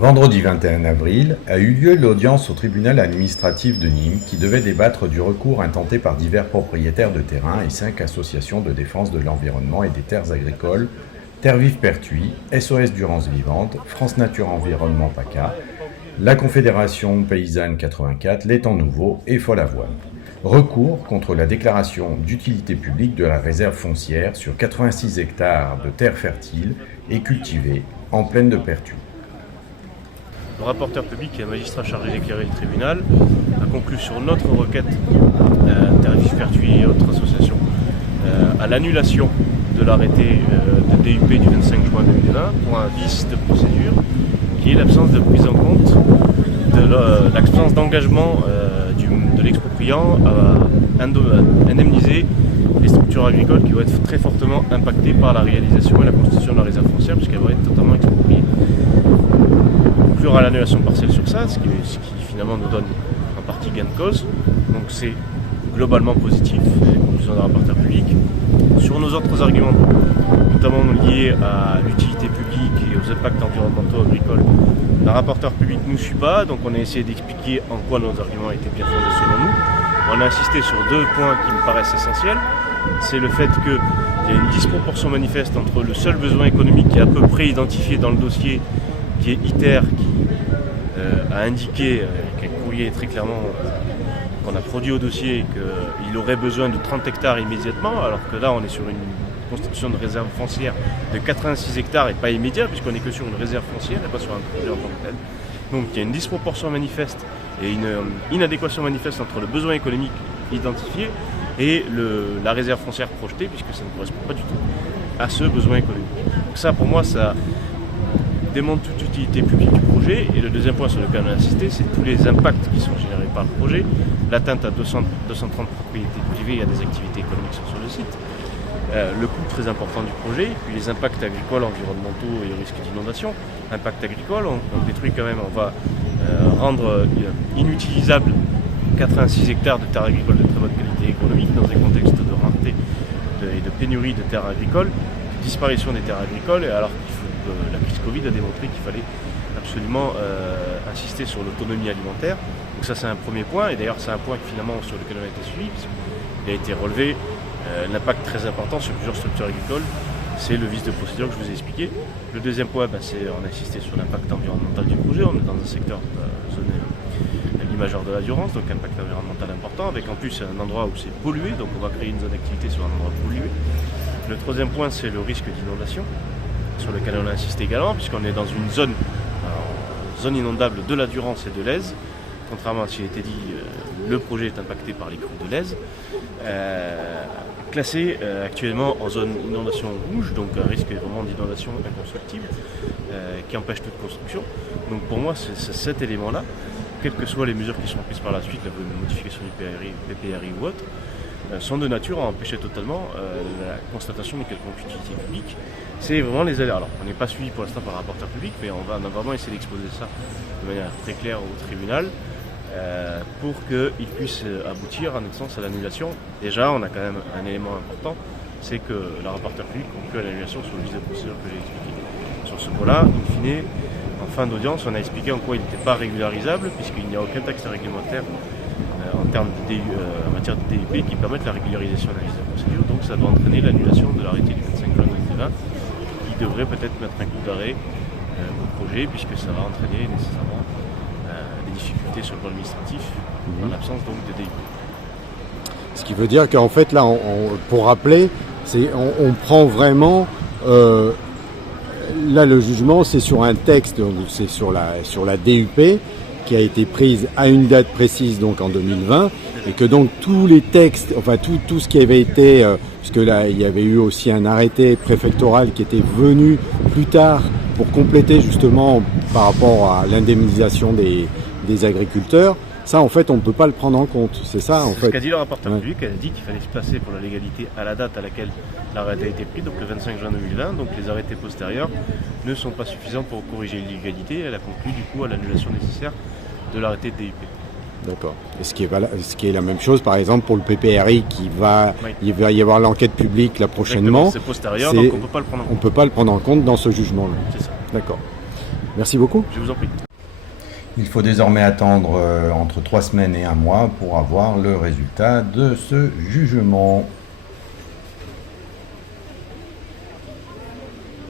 Vendredi 21 avril a eu lieu l'audience au tribunal administratif de Nîmes qui devait débattre du recours intenté par divers propriétaires de terrains et 5 associations de défense de l'environnement et des terres agricoles, Terre Vive Pertuis, SOS Durance Vivante, France Nature Environnement PACA, la Confédération Paysanne 84, Les Temps Nouveaux et Follavoine. Recours contre la déclaration d'utilité publique de la réserve foncière sur 86 hectares de terres fertiles et cultivées en plaine de Pertuis. Le rapporteur public et un magistrat chargé d'éclairer le tribunal a conclu sur notre requête, Terre Vive Pertuis et autres associations, à l'annulation de l'arrêté de DUP du 25 juin 2020 pour un vice de procédure qui est l'absence de prise en compte de l'absence d'engagement de l'expropriant à indemniser les structures agricoles qui vont être très fortement impactées par la réalisation et la constitution de la réserve foncière puisqu'elles vont être totalement expropriées. Conclure à l'annulation partielle sur ça, ce qui finalement nous donne en partie gain de cause. Donc c'est globalement positif, les conclusions du rapporteur public. Sur nos autres arguments, notamment liés à l'utilité publique et aux impacts environnementaux agricoles, le rapporteur public ne nous suit pas, donc on a essayé d'expliquer en quoi nos arguments étaient bien fondés selon nous. On a insisté sur deux points qui me paraissent essentiels. C'est le fait qu'il y a une disproportion manifeste entre le seul besoin économique qui est à peu près identifié dans le dossier, qui est ITER, qui a indiqué, avec un courrier très clairement qu'on a produit au dossier, qu'il aurait besoin de 30 hectares immédiatement, alors que là on est sur une constitution de réserve foncière de 86 hectares et pas immédiat, puisqu'on n'est que sur une réserve foncière et pas sur un projet en tant que tel. Donc il y a une disproportion manifeste et une inadéquation manifeste entre le besoin économique identifié et la réserve foncière projetée, puisque ça ne correspond pas du tout à ce besoin économique. Donc ça pour moi ça démontre toute utilité publique du projet. Et le deuxième point sur lequel on a insisté, c'est tous les impacts qui sont générés par le projet, l'atteinte à 230 propriétés privées et à des activités économiques sur le site, le coût très important du projet, puis les impacts agricoles, environnementaux et au risque d'inondation. Impact agricole, on détruit quand même, on va rendre inutilisable 86 hectares de terres agricoles de très bonne qualité économique dans un contexte de rareté et de pénurie de terres agricoles, disparition des terres agricoles, et alors la crise Covid a démontré qu'il fallait absolument insister sur l'autonomie alimentaire. Donc ça c'est un premier point, et d'ailleurs c'est un point finalement sur lequel on a été suivi, puisqu'il a été relevé l'impact très important sur plusieurs structures agricoles, c'est le vice de procédure que je vous ai expliqué. Le deuxième point, c'est on a insisté sur l'impact environnemental du projet, on est dans un secteur zone l'imageur de la Durance, donc impact environnemental important, avec en plus un endroit où c'est pollué, donc on va créer une zone d'activité sur un endroit pollué. Le troisième point c'est le risque d'inondation, sur lequel on a insisté également, puisqu'on est dans une zone inondable de la Durance et de l'Aise. Contrairement à ce qui a été dit, le projet est impacté par les crues de l'Aise, classé actuellement en zone inondation rouge, donc un risque vraiment d'inondation inconstructible, qui empêche toute construction. Donc pour moi, c'est cet élément-là, quelles que soient les mesures qui seront prises par la suite, la modification du PPRI ou autre, sont de nature à empêcher totalement la constatation de quelconque utilité publique. C'est vraiment les aléas. Alors, on n'est pas suivi pour l'instant par un rapporteur public, mais on va vraiment essayer d'exposer ça de manière très claire au tribunal pour qu'il puisse aboutir, en notre sens, à l'annulation. Déjà, on a quand même un élément important, c'est que le rapporteur public conclut à l'annulation sur le vice de procédure que j'ai expliqué. Sur ce point-là, in fine, en fin d'audience, on a expliqué en quoi il n'était pas régularisable, puisqu'il n'y a aucun texte réglementaire en matière de DUP qui permettent la régularisation de la liste de procédure. Donc ça doit entraîner l'annulation de l'arrêté du 25 juin 2020 qui devrait peut-être mettre un coup d'arrêt au projet, puisque ça va entraîner nécessairement des difficultés sur le plan administratif en l'absence donc de DUP. Ce qui veut dire qu'en fait là, pour rappeler, on prend vraiment là le jugement, c'est sur un texte, donc c'est sur la DUP qui a été prise à une date précise, donc en 2020, et que donc tous les textes, enfin tout ce qui avait été, puisque là il y avait eu aussi un arrêté préfectoral qui était venu plus tard pour compléter justement par rapport à l'indemnisation des agriculteurs, ça en fait on ne peut pas le prendre en compte, c'est ça en fait. Ce qu'a dit le rapporteur public, elle a dit qu'il fallait se placer pour la légalité à la date à laquelle l'arrêté a été pris, donc le 25 juin 2020, donc les arrêtés postérieurs ne sont pas suffisants pour corriger l'illégalité, elle a conclu du coup à l'annulation nécessaire de l'arrêté de DUP. D'accord. Et ce qui est la même chose, par exemple, pour le PPRI, il va y avoir l'enquête publique là prochainement. C'est postérieur, donc on ne peut pas le prendre en compte. On ne peut pas le prendre en compte dans ce jugement-là. C'est ça. D'accord. Merci beaucoup. Je vous en prie. Il faut désormais attendre entre 3 semaines et 1 mois pour avoir le résultat de ce jugement.